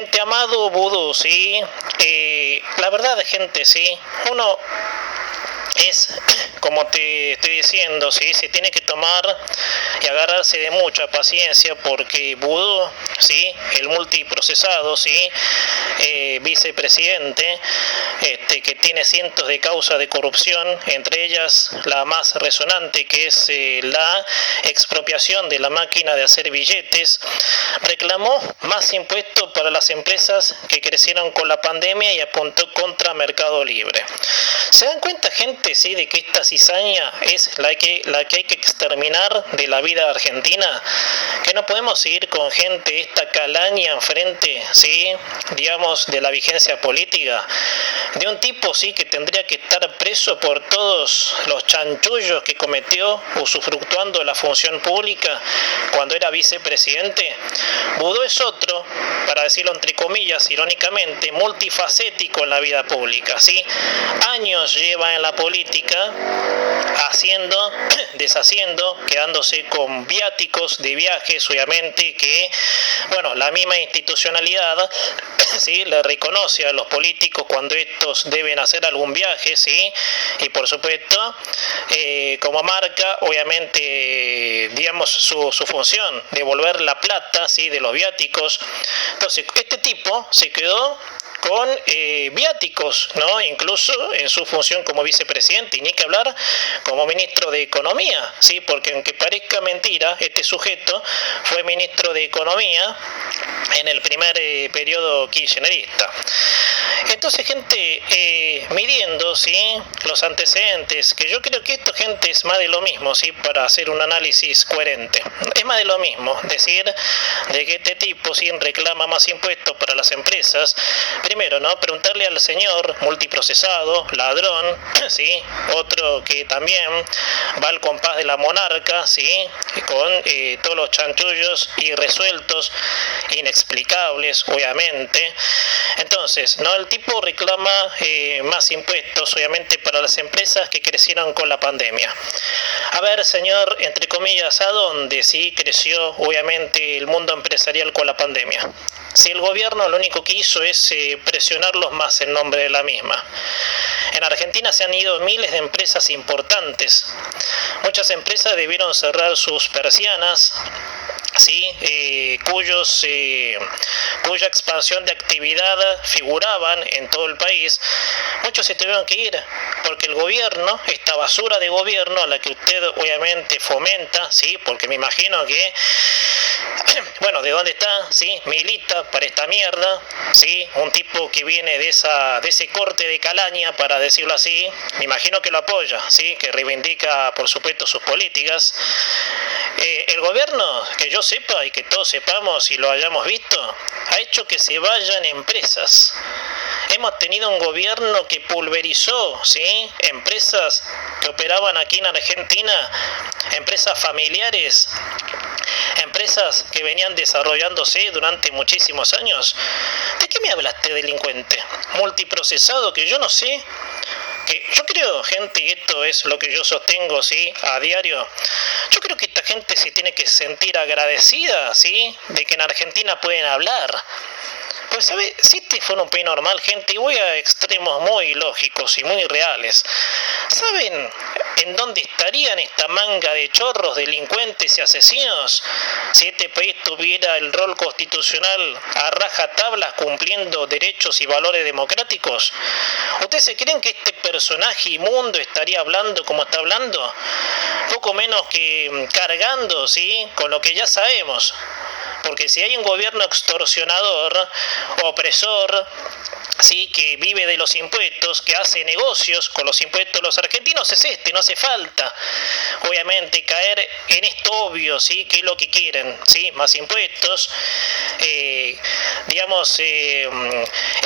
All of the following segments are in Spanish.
Gente amado vudú, ¿sí? La verdad, gente, ¿sí? Uno es, como te estoy diciendo, ¿sí? Se tiene que tomar y agarrarse de mucha paciencia porque vudú, ¿sí? El multiprocesado, ¿sí? Vicepresidente, que tiene cientos de causas de corrupción, entre ellas la más resonante, que es la expropiación de la máquina de hacer billetes, reclamó más impuestos para las empresas que crecieron con la pandemia y apuntó contra Mercado Libre. ¿Se dan cuenta, gente, sí, de que esta cizaña es la que hay que exterminar de la vida argentina? Que no podemos seguir con gente, esta calaña enfrente, sí, digamos, de la vigencia política, de un tipo, sí, que tendría que estar preso por todos los chanchullos que cometió usufructuando la función pública cuando era vicepresidente. Vudú es otro, para decirlo entre comillas, irónicamente, multifacético en la vida pública, ¿sí? Años lleva en la política haciendo, deshaciendo, quedándose con viáticos de viajes, obviamente que, bueno, la misma institucionalidad, ¿sí? Le reconoce a los políticos cuando estos deben hacer algún viaje, ¿sí? Y por supuesto, como marca, obviamente, digamos, su función, devolver la plata, ¿sí? De los viáticos. Entonces, este tipo se quedó con viáticos, ¿no? Incluso en su función como vicepresidente, y ni que hablar como ministro de Economía, ¿sí? Porque aunque parezca mentira, este sujeto fue ministro de Economía en el primer periodo kirchnerista. Entonces, gente, midiendo, ¿sí? Los antecedentes, que yo creo que esto, gente, es más de lo mismo, ¿sí? Para hacer un análisis coherente. Es más de lo mismo, decir de que este tipo, ¿sí? Reclama más impuestos para las empresas. Primero, ¿no? Preguntarle al señor multiprocesado, ladrón, ¿sí? Otro que también va al compás de la monarca, ¿sí? Con todos los chanchullos irresueltos, inexplicables, obviamente. Entonces, ¿no? El tipo reclama más impuestos, obviamente, para las empresas que crecieron con la pandemia. A ver, señor, entre comillas, ¿a dónde sí creció, obviamente, el mundo empresarial con la pandemia? Si el gobierno lo único que hizo es presionarlos más en nombre de la misma. En Argentina se han ido miles de empresas importantes. Muchas empresas debieron cerrar sus persianas, ¿sí? Cuya expansión de actividad figuraban en todo el país. Muchos se tuvieron que ir porque el gobierno, esta basura de gobierno a la que usted obviamente fomenta, ¿sí? Porque me imagino que, bueno, ¿de dónde está? ¿Sí? Milita para esta mierda, ¿sí? Un tipo que viene de ese corte de calaña, para decirlo así, me imagino que lo apoya, ¿sí? Que reivindica, por supuesto, sus políticas. El gobierno, que yo sepa y que todos sepamos y lo hayamos visto, ha hecho que se vayan empresas. Hemos tenido un gobierno que pulverizó, ¿sí? Empresas que operaban aquí en Argentina, empresas familiares, empresas que venían desarrollándose durante muchísimos años. ¿De qué me hablaste, delincuente? Multiprocesado, que yo no sé. Que yo creo, gente, y esto es lo que yo sostengo, ¿sí? A diario. Yo creo que esta gente se tiene que sentir agradecida, ¿sí? De que en Argentina pueden hablar. Pues, ¿sabe? Si este fuera un país normal, gente, y voy a extremos muy lógicos y muy reales, ¿saben en dónde estarían esta manga de chorros, delincuentes y asesinos si este país tuviera el rol constitucional a rajatabla, cumpliendo derechos y valores democráticos? ¿Ustedes se creen que este personaje inmundo estaría hablando como está hablando? Poco menos que cargando, ¿sí? Con lo que ya sabemos. Porque si hay un gobierno extorsionador, opresor, sí, que vive de los impuestos, que hace negocios con los impuestos de los argentinos, es este, no hace falta, obviamente, caer en esto obvio, sí, que es lo que quieren, sí, más impuestos,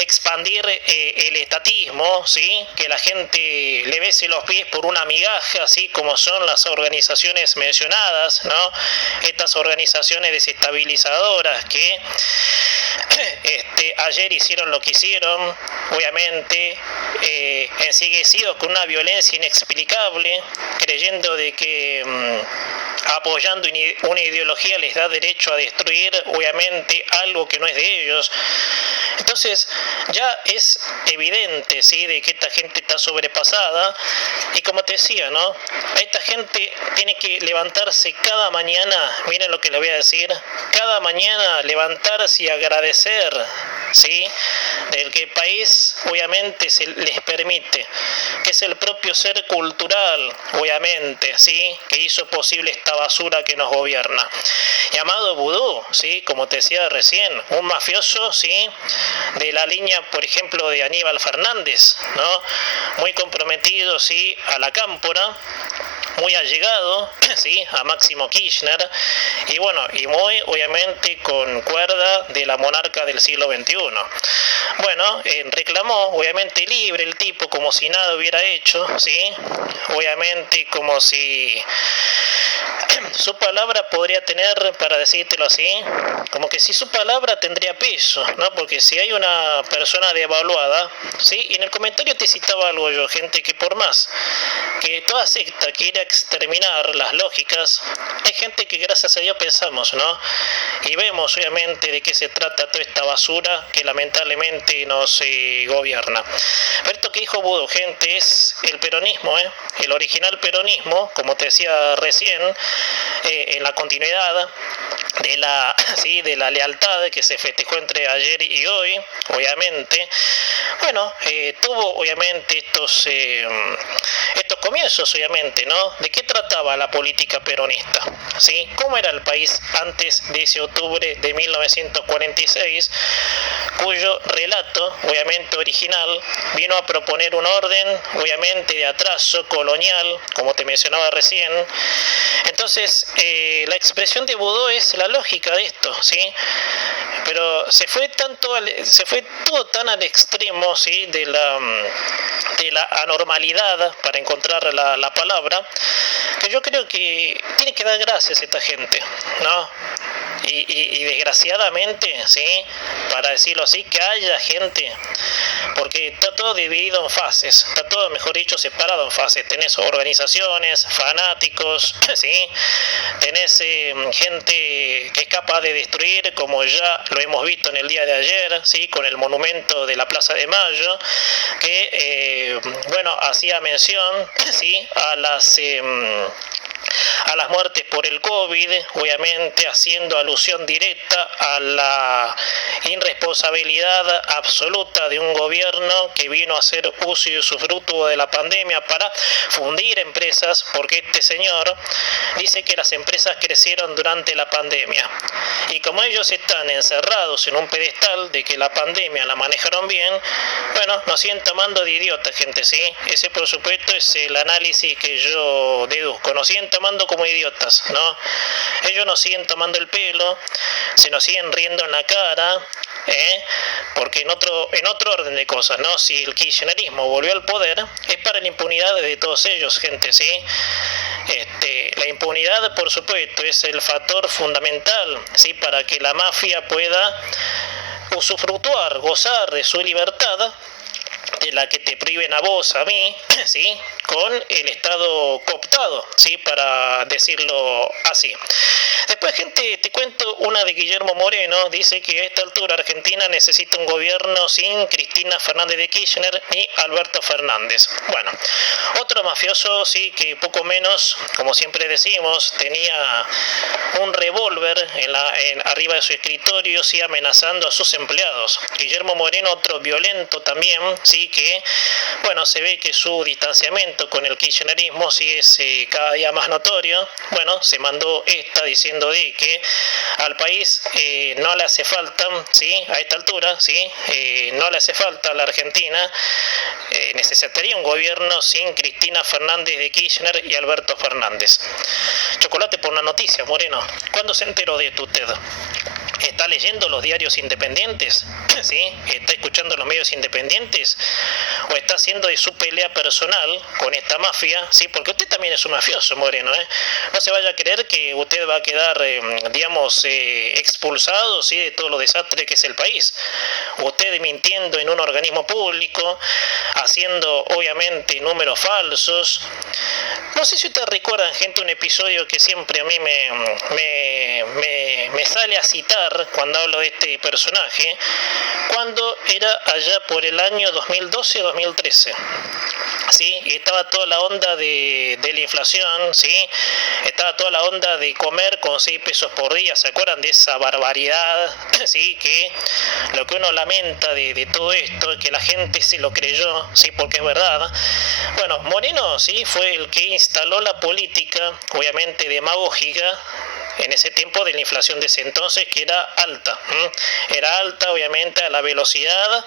expandir el estatismo, sí, que la gente le bese los pies por una migaja, así como son las organizaciones mencionadas, ¿no? Estas organizaciones desestabilizadoras que Ayer hicieron lo que hicieron, obviamente, ensimismados con una violencia inexplicable, creyendo de que apoyando una ideología les da derecho a destruir, obviamente, algo que no es de ellos. Entonces ya es evidente, ¿sí?, de que esta gente está sobrepasada, y como te decía, ¿no?, esta gente tiene que levantarse cada mañana, miren lo que les voy a decir, cada mañana levantarse y agradecer, ¿sí?, del que el país obviamente se les permite, que es el propio ser cultural, obviamente, ¿sí?, que hizo posible esta basura que nos gobierna, llamado vudú, ¿sí?, como te decía recién, un mafioso, ¿sí?, de la línea, por ejemplo, de Aníbal Fernández, ¿no?, muy comprometido, ¿sí?, a la cámpora, muy allegado, ¿sí?, a Máximo Kirchner, y bueno, y muy obviamente con cuerda de la monarca del siglo XXI. Bueno, reclamó obviamente libre el tipo, como si nada hubiera hecho, ¿sí?, obviamente como si su palabra podría tener, para decírtelo así, como que si su palabra tendría peso, ¿no? Porque si hay una persona devaluada, ¿sí? Y en el comentario te citaba algo yo, gente, que por más que toda secta quiera exterminar las lógicas, hay gente que gracias a Dios pensamos, ¿no? Y vemos obviamente de qué se trata toda esta basura que lamentablemente nos gobierna. Pero esto que dijo Budo, gente, es el peronismo, el original peronismo, como te decía recién, en la continuidad de la lealtad que se festejó entre ayer y hoy, obviamente. Bueno, tuvo obviamente estos comienzos, obviamente, ¿no? ¿De qué trataba la política peronista? ¿Sí? ¿Cómo era el país antes de ese octubre de 1946, cuyo relato, obviamente original, vino a proponer un orden, obviamente, de atraso colonial, como te mencionaba recién? Entonces, la expresión de Budo es la lógica de esto, ¿sí? Pero se fue todo tan al extremo, ¿sí?, de la anormalidad, para encontrar la palabra, que yo creo que tiene que dar gracias a esta gente, ¿no? Y desgraciadamente, ¿sí?, para decirlo así, que haya gente, porque está todo dividido en fases, está todo, mejor dicho, separado en fases. Tenés organizaciones, fanáticos, ¿sí?, tenés gente que es capaz de destruir, como ya lo hemos visto en el día de ayer, ¿sí?, con el monumento de la Plaza de Mayo, que, bueno, hacía mención, ¿sí?, a las muertes por el COVID, obviamente haciendo alusión directa a la irresponsabilidad absoluta de un gobierno que vino a hacer uso y usufructo de la pandemia para fundir empresas, porque este señor dice que las empresas crecieron durante la pandemia, y como ellos están encerrados en un pedestal de que la pandemia la manejaron bien, bueno, nos siguen tomando de idiotas, gente, ¿sí? Ese, por supuesto, es el análisis que yo deduzco. Nos siguen tomando como idiotas, ¿no? Ellos nos siguen tomando el pelo, se nos siguen riendo en la cara, porque en otro orden de cosas, ¿no? Si el kirchnerismo volvió al poder, es para la impunidad de todos ellos, gente, ¿sí? La impunidad, por supuesto, es el factor fundamental, ¿sí?, para que la mafia pueda usufructuar, gozar de su libertad, de la que te priven a vos, a mí, ¿sí?, con el Estado cooptado, ¿sí?, para decirlo así. Después, gente, te cuento una de Guillermo Moreno. Dice que a esta altura Argentina necesita un gobierno sin Cristina Fernández de Kirchner ni Alberto Fernández. Bueno, otro mafioso, sí, que poco menos, como siempre decimos, tenía un revólver arriba de su escritorio, sí, amenazando a sus empleados. Guillermo Moreno, otro violento también, sí, que, bueno, se ve que su distanciamiento con el kirchnerismo sí es cada día más notorio. Bueno, se mandó esta diciendo de que al país no le hace falta, ¿sí?, a esta altura, ¿sí?, no le hace falta a la Argentina, necesitaría un gobierno sin Cristina Fernández de Kirchner y Alberto Fernández. Chocolate por una noticia, Moreno. ¿Cuándo se enteró de esto usted? ¿Está leyendo los diarios independientes? ¿Sí? ¿Está escuchando los medios independientes? ¿O está haciendo de su pelea personal con esta mafia? ¿Sí? Porque usted también es un mafioso, Moreno, ¿eh? No se vaya a creer que usted va a quedar, expulsado, ¿sí?, de todo lo desastre que es el país. Usted mintiendo en un organismo público, haciendo obviamente números falsos. No sé si ustedes recuerdan, gente, un episodio que siempre a mí me sale a citar cuando hablo de este personaje, cuando era allá por el año 2012-2013. ¿Sí? Y estaba toda la onda de la inflación, ¿sí? Estaba toda la onda de comer con 6 pesos por día. ¿Se acuerdan de esa barbaridad? ¿Sí? Que lo que uno lamenta de todo esto es que la gente se lo creyó, ¿sí? Porque es verdad. Bueno, Moreno, ¿sí?, fue el que instaló la política, obviamente demagógica, en ese tiempo de la inflación de ese entonces, que era alta. Era alta, obviamente, a la velocidad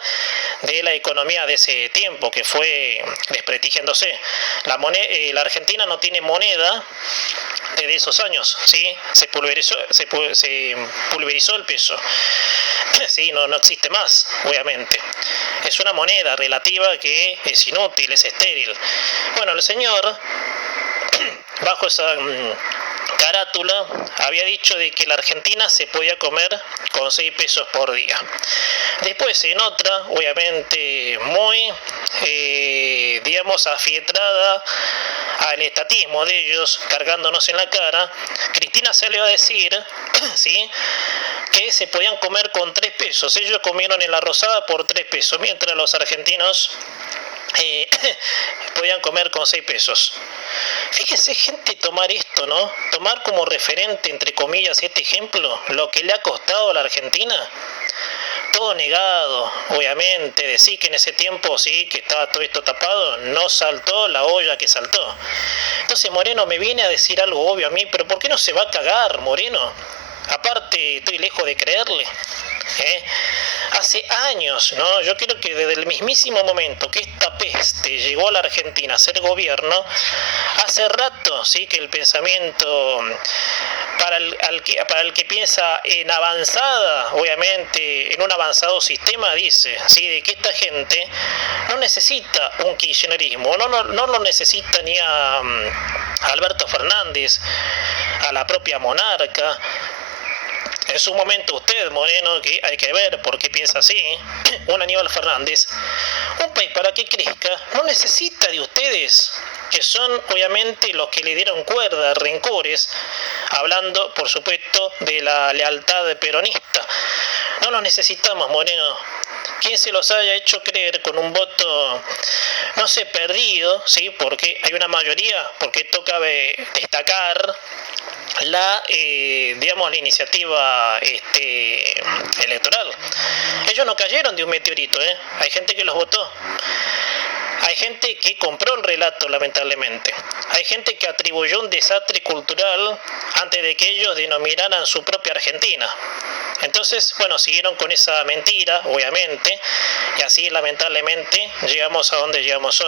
de la economía de ese tiempo, que fue desprestigiándose. La Argentina no tiene moneda desde esos años, ¿sí? Se pulverizó el peso. Sí, no existe más, obviamente. Es una moneda relativa que es inútil, es estéril. Bueno, el señor, bajo esa carátula, había dicho de que la Argentina se podía comer con 6 pesos por día. Después, en otra, obviamente muy, afietrada al estatismo de ellos, cargándonos en la cara, Cristina salió a decir, ¿sí?, que se podían comer con 3 pesos. Ellos comieron en la Rosada por 3 pesos, mientras los argentinos podían comer con 6 pesos. Fíjese, gente, tomar esto, ¿no? Tomar como referente, entre comillas, este ejemplo, lo que le ha costado a la Argentina. Todo negado, obviamente, decir que en ese tiempo sí, que estaba todo esto tapado, no saltó la olla que saltó. Entonces Moreno me viene a decir algo obvio a mí, pero ¿por qué no se va a cagar, Moreno? Aparte, estoy lejos de creerle. Hace años, ¿no? Yo creo que desde el mismísimo momento que esta peste llegó a la Argentina a ser gobierno, hace rato, sí, que el pensamiento para el que piensa en avanzada, obviamente, en un avanzado sistema, dice, sí, de que esta gente no necesita un kirchnerismo, no lo necesita ni a Alberto Fernández, a la propia monarca. En su momento usted, Moreno, que hay que ver por qué piensa así, un Aníbal Fernández, un país para que crezca no necesita de ustedes, que son obviamente los que le dieron cuerda, rencores, hablando por supuesto de la lealtad peronista. No los necesitamos, Moreno. Quien se los haya hecho creer con un voto, no sé, perdido, ¿sí? Porque hay una mayoría, porque toca destacar la iniciativa electoral. Ellos no cayeron de un meteorito, hay gente que los votó. Hay gente que compró el relato, lamentablemente. Hay gente que atribuyó un desastre cultural antes de que ellos denominaran su propia Argentina. Entonces, bueno, siguieron con esa mentira, obviamente, y así lamentablemente llegamos a donde llegamos hoy.